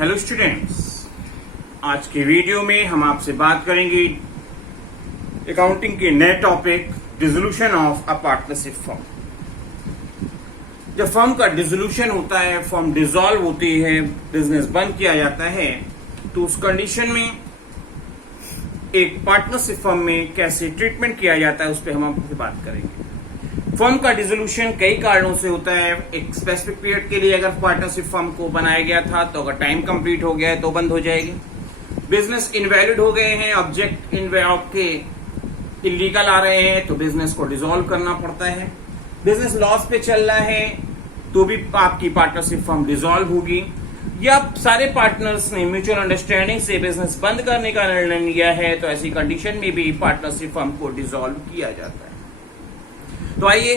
Hello students, आज के video में हम आपसे बात करेंगे अकाउंटिंग के नए topic dissolution of a partnership firm. जब फर्म का डिसोल्यूशन होता है, फर्म डिसॉल्व होती है, बिजनेस बंद किया जाता है, तो उस कंडीशन में एक पार्टनरशिप फर्म में कैसे ट्रीटमेंट किया जाता है उस पर हम आपसे बात करेंगे। फर्म का डिसोल्यूशन कई कारणों से होता है। एक स्पेसिफिक पीरियड के लिए अगर पार्टनरशिप फर्म को बनाया गया था तो अगर टाइम कंप्लीट हो गया है तो बंद हो जाएगी। बिजनेस इनवैलिड हो गए हैं, ऑब्जेक्ट के इलीगल आ रहे हैं तो बिजनेस को डिसॉल्व करना पड़ता है। बिजनेस लॉस पे चल रहा है तो भी आपकी पार्टनरशिप फर्म डिसॉल्व होगी। या सारे पार्टनर्स ने म्यूचुअल अंडरस्टैंडिंग से बिजनेस बंद करने का निर्णय लिया है तो ऐसी कंडीशन में भी पार्टनरशिप फर्म को डिसॉल्व किया जाता है। तो आइए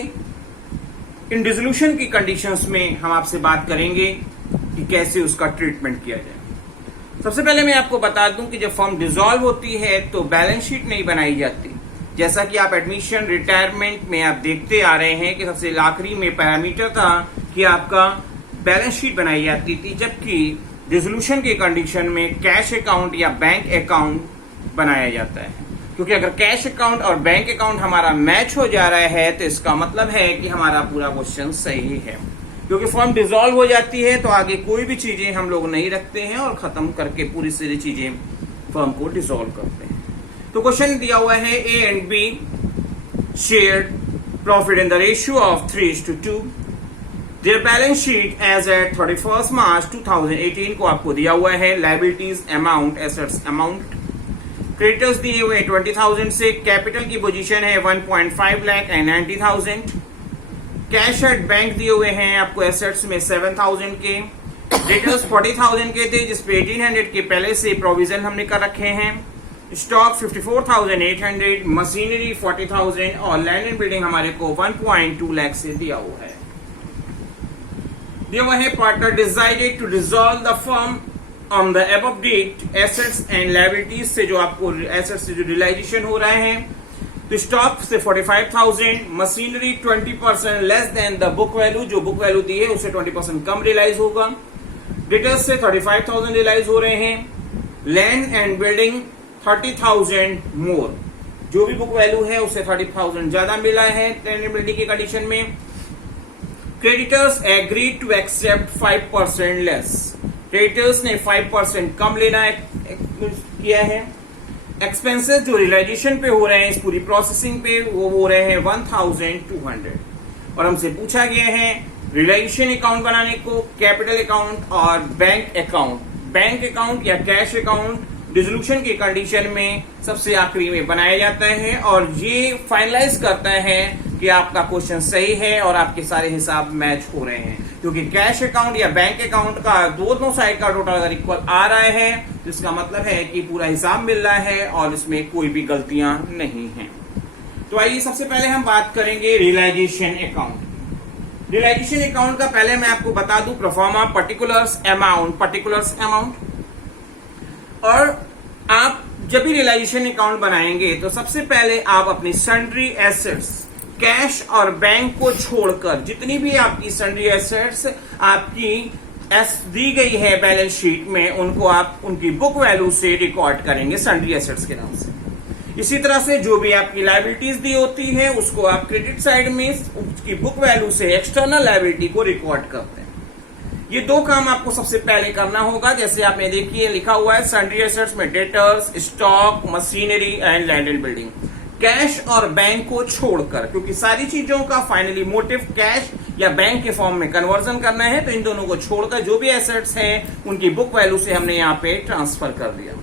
इन डिसोल्यूशन की कंडीशंस में हम आपसे बात करेंगे कि कैसे उसका ट्रीटमेंट किया जाए। सबसे पहले मैं आपको बता दूं कि जब फर्म डिसॉल्व होती है तो बैलेंस शीट नहीं बनाई जाती। जैसा कि आप एडमिशन रिटायरमेंट में आप देखते आ रहे हैं कि सबसे आखिरी में पैरामीटर था कि आपका बैलेंस शीट बनाई जाती थी, जबकि डिसोल्यूशन की कंडीशन में कैश अकाउंट या बैंक अकाउंट बनाया जाता है। क्योंकि अगर कैश अकाउंट और बैंक अकाउंट हमारा मैच हो जा रहा है तो इसका मतलब है कि हमारा पूरा क्वेश्चन सही है। क्योंकि फर्म डिसॉल्व हो जाती है तो आगे कोई भी चीजें हम लोग नहीं रखते हैं और खत्म करके पूरी सारी चीजें फर्म को डिसॉल्व करते हैं। तो क्वेश्चन दिया हुआ है A and B shared profit in the ratio of 3:2। Their balance sheet as at 31 March 2018 को आपको दिया हुआ है। Liabilities amount, assets amount, creditors दिए हुए 20,000 से, कैपिटल की पोजीशन है 1.5 lakh and 90,000। Cash at bank दिए हुए हैं आपको एसेट्स में 7,000 के। डेटर्स 40,000 के थे जिसपे 1,800 के पहले से प्रोविजन हमने कर रखे हैं। स्टॉक 54,800, मशीनरी 40,000 और लैंड एंड बिल्डिंग हमारे को 1.2 लाख से दिया हुआ है। दिया हुआ है partner decided to dissolve the firm on the above date assets and liabilities से जो आपको एसेट्स से जो रियलाइजेशन हो रहे हैं, तो स्टॉक से 45,000, machinery 20% less than the book value, जो बुक वैल्यू दी है उससे 20% कम रियलाइज होगा। डेटर्स से 35,000 रियलाइज हो रहे हैं। लैंड एंड बिल्डिंग 30,000 मोर, जो भी बुक वैल्यू है उससे 30,000 ज्यादा मिला है लैंड एंड बिल्डिंग की कंडीशन में। Creditors agree to accept 5% less, creditors ने 5% कम लेना किया है। एक्सपेंसेस जो रियलाइजेशन पे हो रहे हैं इस पूरी प्रोसेसिंग पे वो हो रहे हैं 1,200। और हमसे पूछा गया है रियलाइजेशन अकाउंट बनाने को कैपिटल अकाउंट और बैंक अकाउंट। बैंक अकाउंट या कैश अकाउंट डिसोल्यूशन की कंडीशन में सबसे आखिरी में बनाया जाता है और ये फाइनलाइज करता है कि आपका क्वेश्चन सही है और आपके सारे हिसाब मैच हो रहे हैं। क्योंकि कैश अकाउंट या बैंक अकाउंट का दोनों साइड का टोटल अगर इक्वल आ रहा है तो इसका मतलब है कि पूरा हिसाब मिल रहा है और इसमें कोई भी गलतियां नहीं हैं। तो आइए सबसे पहले हम बात करेंगे रियलाइजेशन अकाउंट। रियलाइजेशन अकाउंट का पहले मैं आपको बता दूं प्रोफार्मा पर्टिकुलर्स अमाउंट। और आप जब भी रियलाइजेशन अकाउंट बनाएंगे तो सबसे पहले आप अपनी सन्ड्री एसेट्स, कैश और बैंक को छोड़कर जितनी भी आपकी सन्ड्री एसेट्स आपकी दी गई है बैलेंस शीट में, उनको आप उनकी बुक वैल्यू से रिकॉर्ड करेंगे सन्ड्री एसेट्स के नाम से। इसी तरह से जो भी आपकी लायबिलिटीज दी होती है उसको आप क्रेडिट साइड में उसकी बुक वैल्यू से एक्सटर्नल लायबिलिटी को रिकॉर्ड करते हैं। ये दो काम आपको सबसे पहले करना होगा। जैसे आपने देखिए लिखा हुआ है सन्ड्री एसेट्स में debtors, stock, machinery and land and building, cash और बैंक को छोड़कर, क्योंकि सारी चीजों का फाइनली मोटिव कैश या बैंक के फॉर्म में कन्वर्जन करना है, तो इन दोनों को छोड़कर जो भी एसेट्स हैं उनकी बुक वैल्यू से हमने यहाँ पे ट्रांसफर कर दिया।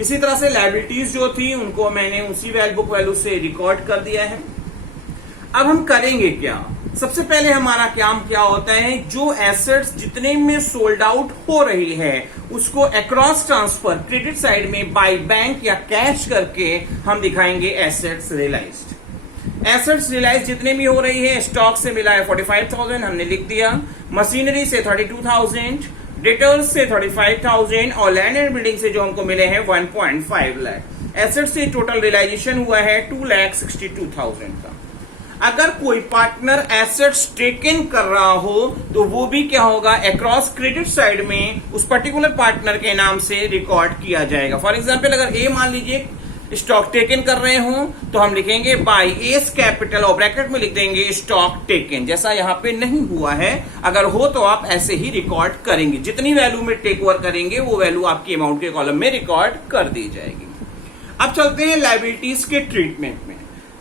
इसी तरह से लायबिलिटीज जो थी उनको मैंने उसी बुक वैल्यू से रिकॉर्ड कर दिया है। अब हम करेंगे क्या? सबसे पहले हमारा काम क्या होता है, जो एसेट्स जितने में सोल्ड आउट हो रही है उसको अक्रॉस ट्रांसफर क्रेडिट साइड में बाय बैंक या कैश करके हम दिखाएंगे एसेट्स रियलाइज्ड। एसेट्स रियलाइज जितने भी हो रही है, स्टॉक से मिला है 45,000 हमने लिख दिया, मशीनरी से 32,000, डेटर्स से 35,000 और लैंड एंड बिल्डिंग से जो हमको मिले हैं 1.5 लाख। एसेट्स से टोटल रियलाइजेशन हुआ है 2,62,000 का। अगर कोई पार्टनर एसेट्स टेकन कर रहा हो तो वो भी क्या होगा, अक्रॉस क्रेडिट साइड में उस पर्टिकुलर पार्टनर के नाम से रिकॉर्ड किया जाएगा। फॉर एग्जांपल अगर ए मान लीजिए स्टॉक टेकन कर रहे हो तो हम लिखेंगे बाय एस कैपिटल और ब्रैकेट में लिख देंगे स्टॉक टेकन, जैसा यहां पे नहीं हुआ है। अगर हो तो आप ऐसे ही रिकॉर्ड करेंगे, जितनी वैल्यू में टेक ओवर करेंगे वो वैल्यू आपकी अमाउंट के कॉलम में रिकॉर्ड कर दी जाएगी। अब चलते हैं लायबिलिटीज के ट्रीटमेंट में।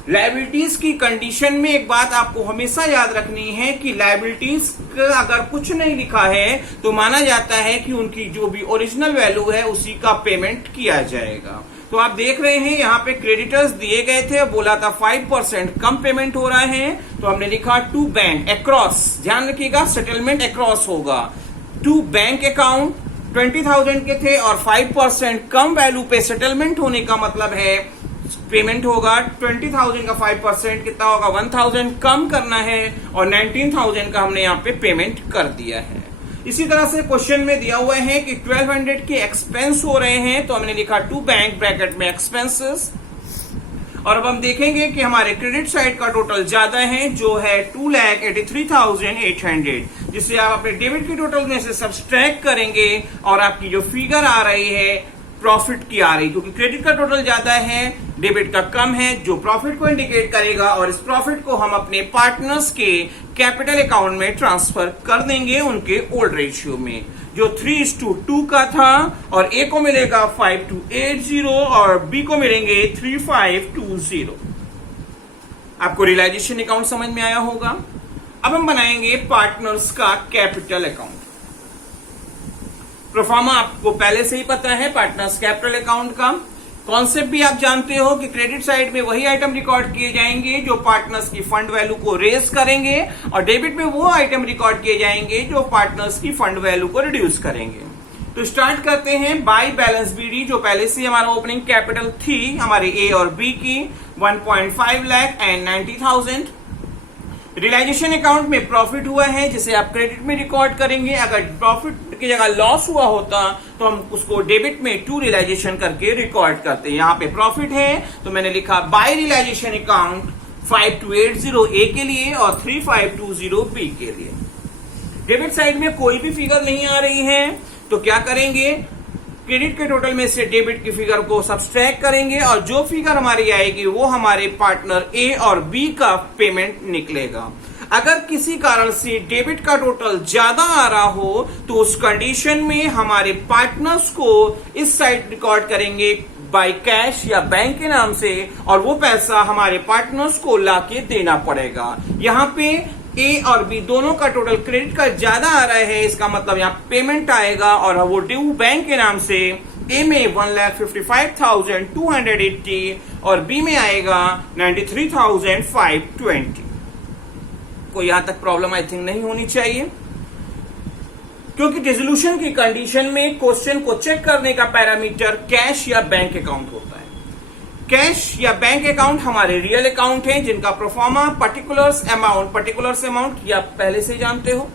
लायबिलिटीज की कंडीशन में एक बात आपको हमेशा याद रखनी है कि लायबिलिटीज अगर कुछ नहीं लिखा है तो माना जाता है कि उनकी जो भी ओरिजिनल वैल्यू है उसी का पेमेंट किया जाएगा। तो आप देख रहे हैं यहाँ पे क्रेडिटर्स दिए गए थे, बोला था 5% कम पेमेंट हो रहा है, तो हमने लिखा टू बैंक अक्रॉस, ध्यान रखिएगा सेटलमेंट अक्रॉस होगा, टू बैंक अकाउंट 20,000 के थे और 5% कम वैल्यू पे सेटलमेंट होने का मतलब है पेमेंट होगा 20,000 का 5% कितना होगा 1,000 कम करना है और 19,000 का हमने यहाँ पे पेमेंट कर दिया है। इसी तरह से क्वेश्चन में दिया हुआ है कि 1200 के एक्सपेंस हो रहे हैं तो हमने लिखा टू बैंक ब्रैकेट में एक्सपेंसेस। और अब हम देखेंगे कि हमारे क्रेडिट साइड का टोटल ज्यादा है जो है 2,83,800, जिससे आप अपने डेबिट के टोटल में से सब्सट्रैक्ट करेंगे और आपकी जो फिगर आ रही है प्रॉफिट की आ रही, क्योंकि क्रेडिट का टोटल ज्यादा है डेबिट का कम है, जो प्रॉफिट को इंडिकेट करेगा और इस प्रॉफिट को हम अपने पार्टनर्स के कैपिटल अकाउंट में ट्रांसफर कर देंगे उनके ओल्ड रेशियो में, जो 3:2 का था और ए को मिलेगा 5,280 और बी को मिलेंगे 3,520। आपको रियलाइजेशन अकाउंट समझ में आया होगा। अब हम बनाएंगे पार्टनर्स का कैपिटल अकाउंट। प्रोफार्मा आपको पहले से ही पता है, पार्टनर्स कैपिटल अकाउंट का कॉन्सेप्ट भी आप जानते हो कि क्रेडिट साइड में वही आइटम रिकॉर्ड किए जाएंगे जो पार्टनर्स की फंड वैल्यू को रेज करेंगे और डेबिट में वो आइटम रिकॉर्ड किए जाएंगे जो पार्टनर्स की फंड वैल्यू को रिड्यूस करेंगे। तो स्टार्ट करते हैं बाय बैलेंस बीडी, जो पहले से हमारा ओपनिंग कैपिटल थी हमारे ए और बी की 1.5 लाख एंड 90,000। रियलाइजेशन अकाउंट में प्रॉफिट हुआ है जिसे आप क्रेडिट में रिकॉर्ड करेंगे। अगर प्रॉफिट की जगह लॉस हुआ होता तो हम उसको डेबिट में टू रियलाइजेशन करके रिकॉर्ड करते हैं। यहाँ पे प्रॉफिट है तो मैंने लिखा बाय रियलाइजेशन अकाउंट 5,280 ए के लिए और 3,520 बी के लिए। डेबिट साइड में कोई भी फिगर नहीं आ रही है तो क्या करेंगे, क्रेडिट के टोटल में से डेबिट की फिगर को सब्सट्रैक्ट करेंगे और जो फिगर हमारी आएगी वो हमारे पार्टनर ए और बी का पेमेंट निकलेगा। अगर किसी कारण से डेबिट का टोटल ज्यादा आ रहा हो तो उस कंडीशन में हमारे पार्टनर्स को इस साइड रिकॉर्ड करेंगे बाय कैश या बैंक के नाम से और वो पैसा हमारे पार्टनर्स को लाके देना पड़ेगा। यहाँ पे ए और बी दोनों का टोटल क्रेडिट का ज्यादा आ रहा है, इसका मतलब यहाँ पेमेंट आएगा और वो ड्यू बैंक के नाम से ए में 1,55,280 और बी में आएगा 93,520। कोई यहां तक प्रॉब्लम आई थिंक नहीं होनी चाहिए, क्योंकि डिसोल्यूशन की कंडीशन में क्वेश्चन को चेक करने का पैरामीटर कैश या बैंक अकाउंट होता है। कैश या बैंक अकाउंट हमारे रियल अकाउंट हैं जिनका प्रोफार्मा पर्टिकुलर्स अमाउंट की आप पहले से जानते हो।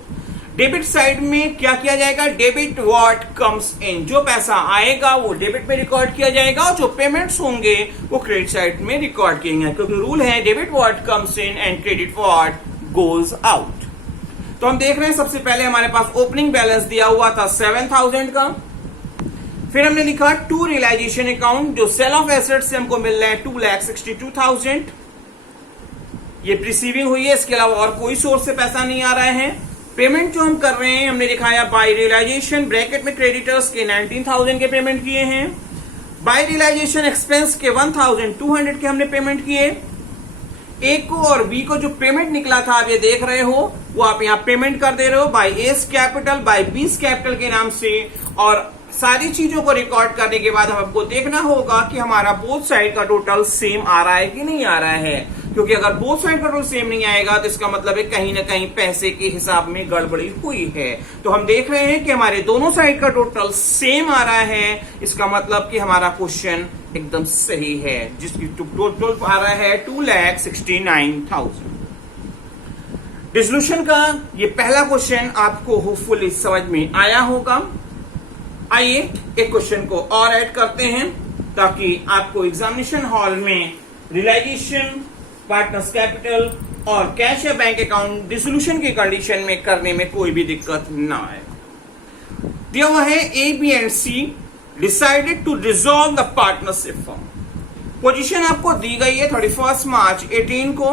डेबिट साइड में क्या किया जाएगा, डेबिट व्हाट कम्स इन, जो पैसा आएगा वो डेबिट में रिकॉर्ड किया जाएगा और जो पेमेंट्स होंगे वो क्रेडिट साइड में रिकॉर्ड किए जाएंगे, क्योंकि रूल है debit what comes in and credit what goes out. तो हम देख रहे हैं सबसे पहले हमारे पास ओपनिंग बैलेंस दिया हुआ था 7,000 का, फिर हमने लिखा टू रियलाइजेशन अकाउंट, जो सेल ऑफ एसेट्स से हमको मिल रहा है 2,62,000, ये रिसीविंग हुई है, इसके अलावा और कोई सोर्स से पैसा नहीं आ रहा है। पेमेंट जो हम कर रहे हैं हमने लिखाया बाय रियलाइजेशन ब्रैकेट में क्रेडिटर्स के 19,000 के पेमेंट किए हैं, बाय रियलाइजेशन एक्सपेंस के 1,200 के हमने पेमेंट किए। ए को और बी को जो पेमेंट निकला था आप ये देख रहे हो वो आप यहाँ पेमेंट कर दे रहे हो बाय एस कैपिटल बाय बीस कैपिटल के नाम से, और सारी चीजों को रिकॉर्ड करने के बाद हमको देखना होगा कि हमारा बोथ साइड का टोटल सेम आ रहा है कि नहीं आ रहा है, क्योंकि अगर बोथ साइड का टोटल सेम नहीं आएगा तो इसका मतलब है कहीं ना कहीं पैसे के हिसाब में गड़बड़ी हुई है। तो हम देख रहे हैं कि हमारे दोनों साइड का टोटल सेम आ रहा है, इसका मतलब कि हमारा क्वेश्चन एकदम सही है, जिसकी टोटल आ रहा है 2,69,000। डिसोल्यूशन का ये पहला क्वेश्चन आपको होपफुली समझ में आया होगा। आइए एक क्वेश्चन को और ऐड करते हैं ताकि आपको एग्जामिनेशन हॉल में रियलाइजेशन, पार्टनर्स कैपिटल, और कैश या बैंक अकाउंट डिसोल्यूशन की कंडीशन में करने में कोई भी दिक्कत ना आए। दिया हुआ है A, B and C decided to dissolve the partnership firm. Position आपको दी गई है 31 मार्च 18 को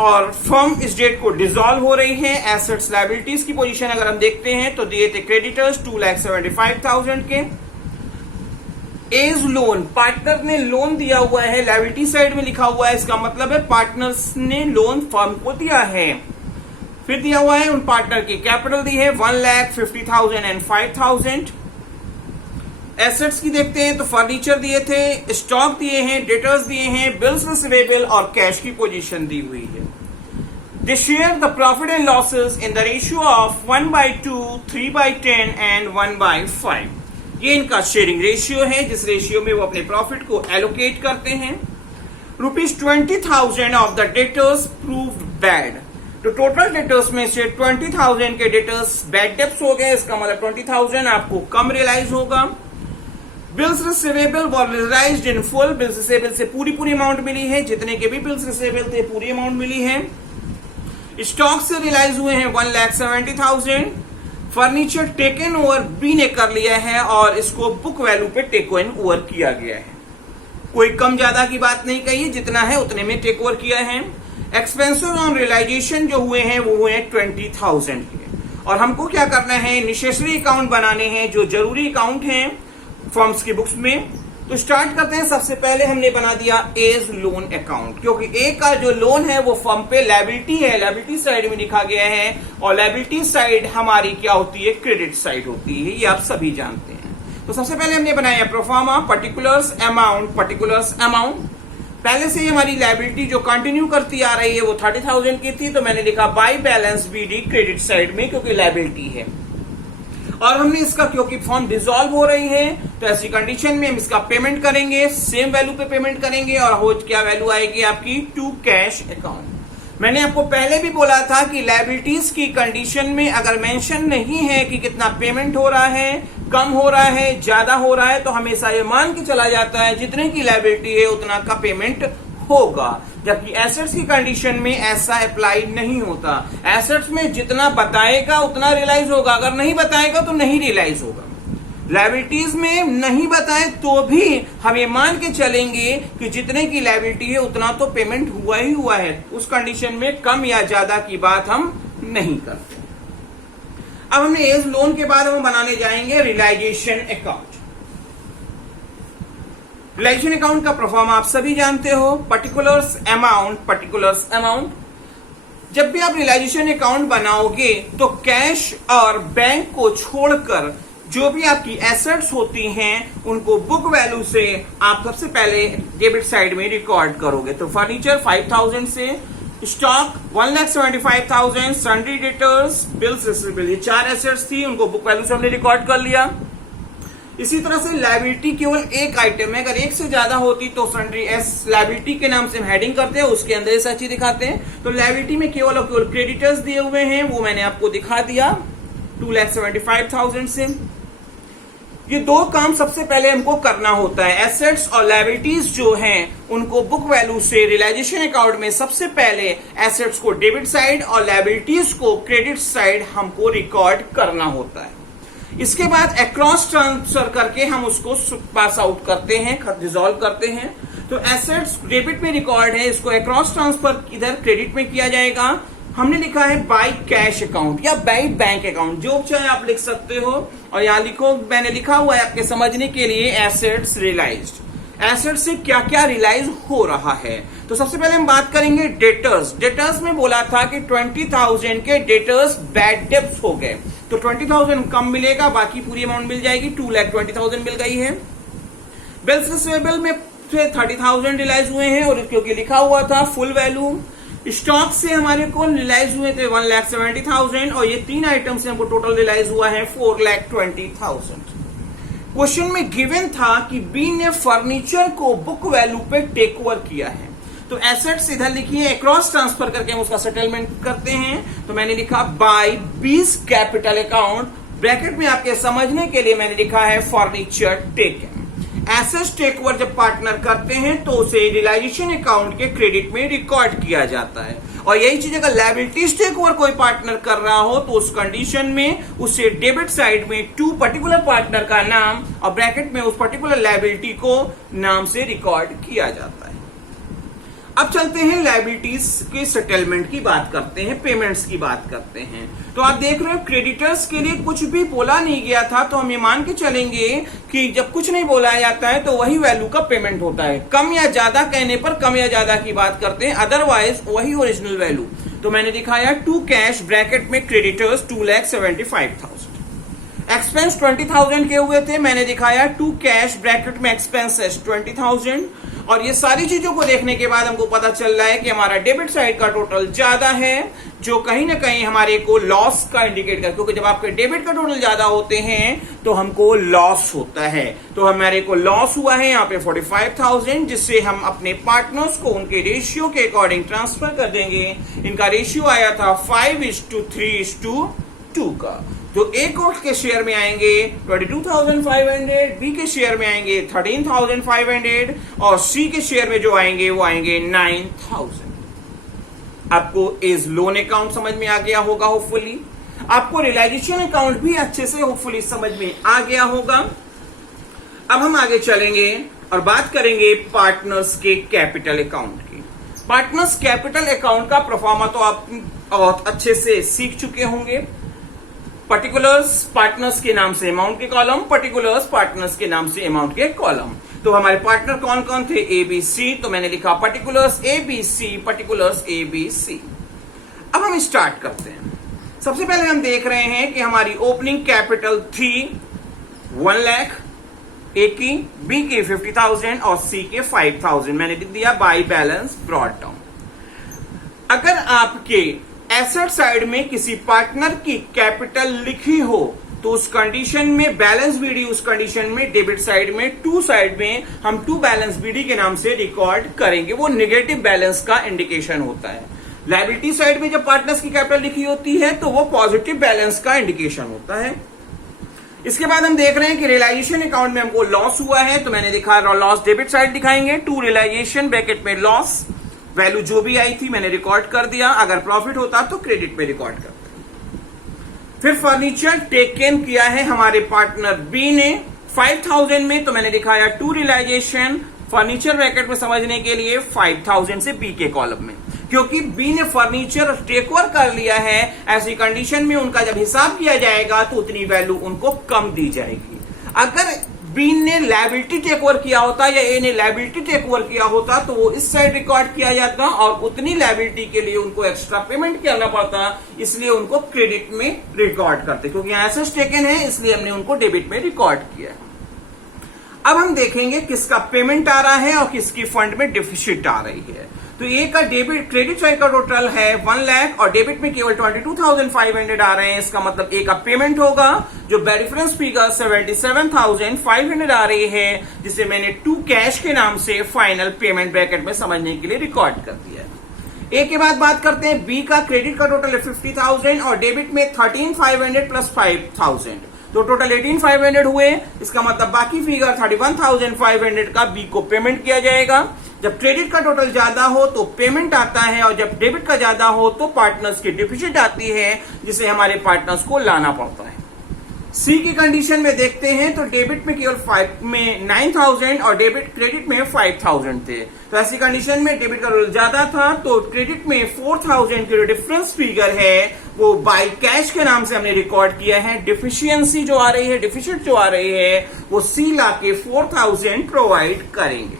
और फर्म इस डेट को डिसॉल्व हो रही है। एसेट्स लायबिलिटीज की पोजीशन अगर हम देखते हैं तो दिए थे क्रेडिटर्स 2,75,000 के। एज लोन, पार्टनर ने लोन दिया हुआ है, लायबिलिटी साइड में लिखा हुआ है, इसका मतलब है पार्टनर्स ने लोन फर्म को दिया है। फिर दिया हुआ है उन पार्टनर की कैपिटल दी है 1,50,000 एंड 5,000। एसेट्स की देखते हैं तो फर्नीचर दिए थे, स्टॉक दिए हैं, डेटर्स दिए हैं, बिल्स रिसीवेबल और कैश की पोजीशन दी हुई है। They share the profit and losses in the ratio of 1/2, 3/10 and 1/5। ये इनका शेयरिंग रेशियो है जिस रेशियो में वो अपने प्रॉफिट को एलोकेट करते हैं। ₹20,000 of the debtors proved bad. तो टोटल डेटर्स में से 20,000 के डेटर्स बैड डेब्ट्स हो गए, इसका मतलब 20,000 आपको कम रियलाइज होगा। Bills receivable were realized in full. Bills receivable से पूरी अमाउंट मिली है, जितने के भी बिल्स रिसीवेबल थे पूरी अमाउंट मिली है। स्टॉक से रियलाइज हुए हैं 1,70,000। फर्नीचर टेकन ओवर बी ने कर लिया है और इसको बुक वैल्यू पे टेकन ओवर किया गया है। कोई कम ज्यादा की बात नहीं कही है, जितना है उतने में टेक ओवर किया है। एक्सपेंसेस ऑन रियलाइजेशन जो हुए हैं वो हुए 20,000 के। और हमको क्या करना है, नेसेसरी अकाउंट बनाने हैं जो जरूरी अकाउंट हैं फर्म्स की बुक्स में। तो स्टार्ट करते हैं। सबसे पहले हमने बना दिया एज लोन अकाउंट, क्योंकि ए का जो लोन है वो फर्म पे लायबिलिटी है, लायबिलिटी साइड में लिखा गया है और लायबिलिटी साइड हमारी क्या होती है, क्रेडिट साइड होती है, ये आप सभी जानते हैं। तो सबसे पहले हमने बनाया प्रोफार्मा पर्टिकुलर्स अमाउंट। पहले से ही हमारी लायबिलिटी जो कंटिन्यू करती आ रही है वो 30,000 की थी, तो मैंने लिखा by balance BD credit side में, क्योंकि लायबिलिटी है। और हमने इसका क्योंकि फॉर्म डिसॉल्व हो रही है तो ऐसी कंडीशन में हम इसका पेमेंट करेंगे, सेम वैल्यू पे पेमेंट करेंगे और हो क्या वैल्यू आएगी आपकी, टू कैश अकाउंट। मैंने आपको पहले भी बोला था कि लायबिलिटीज की कंडीशन में अगर मेंशन नहीं है कि कितना पेमेंट हो रहा है, कम हो रहा है, ज्यादा हो रहा है, तो हमेशा ये मान के चला जाता है जितने की लायबिलिटी है उतना का पेमेंट होगा। जबकि एसेट्स की कंडीशन में ऐसा अप्लाई नहीं होता। एसेट्स में जितना बताएगा उतना रियलाइज होगा, अगर नहीं बताएगा तो नहीं रियलाइज होगा। लायबिलिटीज में नहीं बताए तो भी हम ये मान के चलेंगे कि जितने की लायबिलिटी है उतना तो पेमेंट हुआ ही हुआ है। उस कंडीशन में कम या ज्यादा की बात हम नहीं करते। अब हमने एज लोन के बाद हम बनाने जाएंगे रियलाइजेशन अकाउंट। रियलाइजेशन अकाउंट का परफॉर्म आप सभी जानते हो, पर्टिकुलर्स अमाउंट। जब भी आप रियलाइजेशन अकाउंट बनाओगे तो कैश और बैंक को छोड़कर जो भी आपकी एसेट्स होती हैं उनको बुक वैल्यू से आप सबसे पहले डेबिट साइड में रिकॉर्ड करोगे। तो फर्नीचर 5,000 से, stock 1,75,000, sundry debtors, bills receivable, ये 4 एसेट्स थी, उनको बुक वैल्यू से हमने रिकॉर्ड कर लिया। इसी तरह से लायबिलिटी केवल एक आइटम है, अगर एक से ज्यादा होती तो सन्ड्री एस लायबिलिटी के नाम से हम हेडिंग करते हैं, उसके अंदर ऐसा चीज दिखाते हैं। तो लायबिलिटी में केवल और केवल क्रेडिटर्स दिए हुए हैं, वो मैंने आपको दिखा दिया 2,75,000 से। ये दो काम सबसे पहले हमको करना होता है। एसेट्स और लायबिलिटीज जो हैं उनको बुक वैल्यू से रियलाइजेशन अकाउंट में सबसे पहले एसेट्स को डेबिट साइड और लायबिलिटीज को क्रेडिट साइड हमको रिकॉर्ड करना होता है। इसके बाद अक्रॉस ट्रांसफर करके हम उसको पास आउट करते हैं, डिसॉल्व करते हैं। तो एसेट्स डेबिट में रिकॉर्ड है, इसको अक्रॉस ट्रांसफर इधर क्रेडिट में किया जाएगा। हमने लिखा है बाय कैश अकाउंट या बाय बैंक अकाउंट, जो चाहे आप लिख सकते हो। और यहां लिखो, मैंने लिखा हुआ है आपके समझने के लिए एसेट्स रियलाइज्ड। एसेट्स से क्या क्या रियलाइज हो रहा है, तो सबसे पहले हम बात करेंगे डेटर्स। डेटर्स में बोला था कि 20,000 के डेटर्स बैड डेब्ट्स हो गए, तो 20,000 कम मिलेगा, बाकी पूरी अमाउंट मिल जाएगी, 2,20,000 मिल गई है। बिल्स रिसीवेबल में 30,000 रियलाइज हुए हैं और क्योंकि लिखा हुआ था फुल वैल्यू। स्टॉक से हमारे को रियलाइज हुए थे 1,70,000 और ये 3 आइटम से हमको टोटल रियलाइज हुआ है 4,20,000। क्वेश्चन में गिवन था कि बी ने फर्नीचर को बुक वैल्यू पे टेक ओवर किया है, तो एसेट्स इधर लिखिए, अक्रॉस ट्रांसफर करके हम उसका सेटलमेंट करते हैं। तो मैंने लिखा बाय बीस कैपिटल अकाउंट, ब्रैकेट में आपके समझने के लिए मैंने लिखा है furniture taken. Assets take over जब पार्टनर करते हैं तो उसे रियलाइजेशन अकाउंट के क्रेडिट में रिकॉर्ड किया जाता है और यही चीज अगर लायबिलिटीज टेक ओवर कोई पार्टनर कर रहा हो तो उस कंडीशन में उसे डेबिट साइड में टू पर्टिकुलर पार्टनर का नाम और ब्रैकेट में उस पर्टिकुलर लायबिलिटी को नाम से रिकॉर्ड किया जाता है। अब चलते हैं लायबिलिटीज के सेटलमेंट की बात करते हैं, पेमेंट्स की बात करते हैं। तो आप देख रहे हो क्रेडिटर्स के लिए कुछ भी बोला नहीं गया था, तो हम ये मान के चलेंगे कि जब कुछ नहीं बोला जाता है तो वही वैल्यू का पेमेंट होता है। कम या ज्यादा कहने पर कम या ज्यादा की बात करते हैं, अदरवाइज वही ओरिजिनल वैल्यू। तो मैंने दिखाया टू कैश ब्रैकेट में क्रेडिटर्स 2,75,000, एक्सपेंस 20,000 के हुए थे, मैंने दिखाया टू कैश ब्रैकेट में एक्सपेंसेस 20,000। और ये सारी चीजों को देखने के बाद हमको पता चल रहा है कि हमारा डेबिट साइड का टोटल ज्यादा है, जो कहीं ना कहीं हमारे को लॉस का इंडिकेट कर, क्योंकि जब आपके डेबिट का टोटल ज्यादा होते हैं तो हमको लॉस होता है। तो हमारे को लॉस हुआ है यहाँ पे 45,000, जिससे हम अपने पार्टनर्स को उनके रेशियो के अकॉर्डिंग ट्रांसफर कर देंगे। इनका रेशियो आया था 5:3:2 का। तो ए के शेयर में आएंगे 22,500, बी के शेयर में आएंगे 13,500 और सी के शेयर में जो आएंगे वो आएंगे 9,000। आपको इस लोन अकाउंट समझ में आ गया होगा होपफुली। आपको रियलाइजेशन अकाउंट भी अच्छे से होपफुली समझ में आ गया होगा। अब हम आगे चलेंगे और बात करेंगे पार्टनर्स के कैपिटल अकाउंट की। पार्टनर्स कैपिटल अकाउंट का परफॉर्मा तो आप बहुत अच्छे से सीख चुके होंगे। पर्टिकुलर्स पार्टनर्स के नाम से अमाउंट के कॉलम, पर्टिकुलर्स पार्टनर्स के नाम से अमाउंट के कॉलम। तो हमारे पार्टनर कौन कौन थे? A B C. तो मैंने लिखा particulars A B C, particulars A B C. अब हम स्टार्ट करते हैं। सबसे पहले हम देख रहे हैं कि हमारी ओपनिंग कैपिटल थी 1 लाख, ए की, बी की 50,000 और सी के 5,000। मैंने लिख दिया बाई बैलेंस ब्रॉट डाउन। अगर आपके एसेट साइड में किसी पार्टनर की कैपिटल लिखी हो तो उस कंडीशन में बैलेंस बीडी, उस कंडीशन में डेबिट साइड में टू साइड में हम टू बैलेंस बीडी के नाम से रिकॉर्ड करेंगे। वो नेगेटिव बैलेंस का इंडिकेशन होता है। लायबिलिटी साइड में जब पार्टनर्स की कैपिटल लिखी होती है तो वो पॉजिटिव बैलेंस का इंडिकेशन होता है। इसके बाद हम देख रहे हैं कि रियलाइजेशन अकाउंट में हमको लॉस हुआ है, तो मैंने दिखा लॉस डेबिट साइड दिखाएंगे, टू रियलाइजेशन ब्रैकेट में लॉस, वैल्यू जो भी आई थी मैंने रिकॉर्ड कर दिया। अगर प्रॉफिट होता तो क्रेडिट में रिकॉर्ड करते। फिर फर्नीचर टेकन किया है हमारे पार्टनर बी ने 5,000 में, तो मैंने दिखाया टू रियलाइजेशन, फर्नीचर ब्रैकेट में समझने के लिए 5,000 से बी के कॉलम में, क्योंकि बी ने फर्नीचर टेक ओवर कर लिया है। ऐसी कंडीशन में उनका जब हिसाब किया जाएगा तो उतनी वैल्यू उनको कम दी जाएगी। अगर बी ने लायबिलिटी टेक ओवर किया होता या ए ने लायबिलिटी टेक ओवर किया होता तो वो इस साइड रिकॉर्ड किया जाता और उतनी लायबिलिटी के लिए उनको एक्स्ट्रा पेमेंट करना पड़ता, इसलिए उनको क्रेडिट में रिकॉर्ड करते, क्योंकि एसेट्स टेकन है इसलिए हमने उनको डेबिट में रिकॉर्ड किया। अब हम देखेंगे किसका पेमेंट आ रहा है और किसकी फंड में डिफिसिट आ रही है। तो ए का डेबिट क्रेडिट साइड का टोटल है 1 लाख और डेबिट में केवल 22,500 आ रहे हैं। इसका मतलब ए का पेमेंट होगा जो डिफरेंस फिगर 77,500 आ रही है, जिसे मैंने टू कैश के नाम से फाइनल पेमेंट ब्रैकेट में समझने के लिए रिकॉर्ड कर दिया है। ए के बाद बात करते हैं बी का क्रेडिट का टोटल है 50,000 और डेबिट में 13,500 प्लस 5,000, तो टोटल 18,500 हुए। इसका मतलब बाकी फिगर 31,500 का बी को पेमेंट किया जाएगा। जब क्रेडिट का टोटल ज्यादा हो तो पेमेंट आता है और जब डेबिट का ज्यादा हो तो पार्टनर्स की डिफिसिट आती है, जिसे हमारे पार्टनर्स को लाना पड़ता है। सी की कंडीशन में देखते हैं तो डेबिट में केवल 9,000 और डेबिट क्रेडिट में 5,000 थे। तो ऐसी कंडीशन में डेबिट का रोल ज्यादा था तो क्रेडिट में 4,000 की जो डिफरेंस फिगर है वो बाय कैश के नाम से हमने रिकॉर्ड किया है। डिफिशियंसी जो आ रही है, डिफिसिट जो आ रही है, वो सी ला के 4,000 प्रोवाइड करेंगे।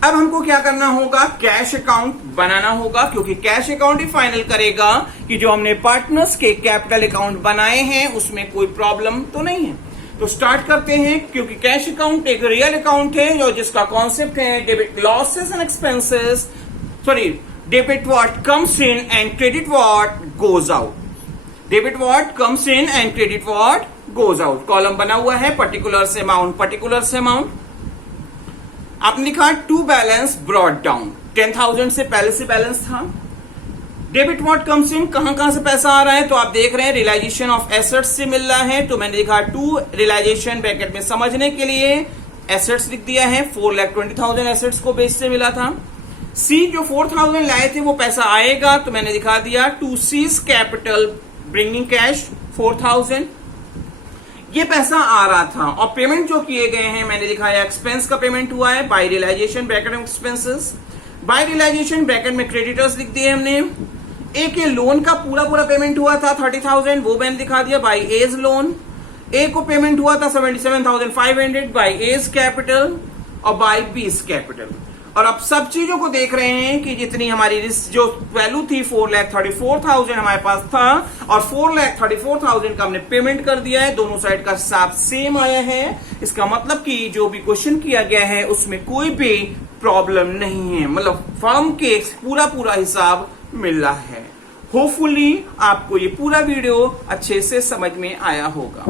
अब हमको क्या करना होगा? कैश अकाउंट बनाना होगा, क्योंकि कैश अकाउंट ही फाइनल करेगा कि जो हमने पार्टनर्स के कैपिटल अकाउंट बनाए हैं उसमें कोई प्रॉब्लम तो नहीं है। तो स्टार्ट करते हैं, क्योंकि कैश अकाउंट एक रियल अकाउंट है जो जिसका कॉन्सेप्ट है debit losses and expenses, sorry debit what comes in and credit what goes out, debit what comes in and credit what goes out. Column बना हुआ है पर्टिकुलर्स अमाउंट, पर्टिकुलर्स अमाउंट। आपने लिखा to balance brought down, 10,000 से पहले से balance था। Debit what comes in, कहां से पैसा आ रहा है? तो आप देख रहे हैं रियलाइजेशन ऑफ एसेट्स से मिल रहा है, तो मैंने लिखा टू रियलाइजेशन ब्रैकेट में समझने के लिए एसेट्स लिख दिया है। 4,20,000 एसेट्स को बेस से मिला था। सी जो 4000 लाए थे वो पैसा आएगा, तो मैंने दिखा दिया to C's capital bringing cash 4000, ये पैसा आ रहा था। और पेमेंट जो किए गए हैं मैंने दिखाया एक्सपेंस का पेमेंट हुआ है बाय रियलाइजेशन ब्रैकेट में एक्सपेंसेस, बाय रियलाइजेशन ब्रैकेट में क्रेडिटर्स लिख दिए हमने। ए के लोन का पूरा पेमेंट हुआ था 30,000, वो मैंने दिखा दिया बाय एज लोन। ए को पेमेंट हुआ था 77,500 बाय एज कैपिटल और बाय बीस कैपिटल। और अब सब चीजों को देख रहे हैं कि जितनी हमारी जो वैल्यू थी 4,34,000 हमारे पास था और 4,34,000 का हमने पेमेंट कर दिया है, दोनों साइड का हिसाब सेम आया है। इसका मतलब कि जो भी क्वेश्चन किया गया है उसमें कोई भी प्रॉब्लम नहीं है, मतलब फर्म के पूरा हिसाब मिल रहा है। होपफुली आपको ये पूरा वीडियो अच्छे से समझ में आया होगा।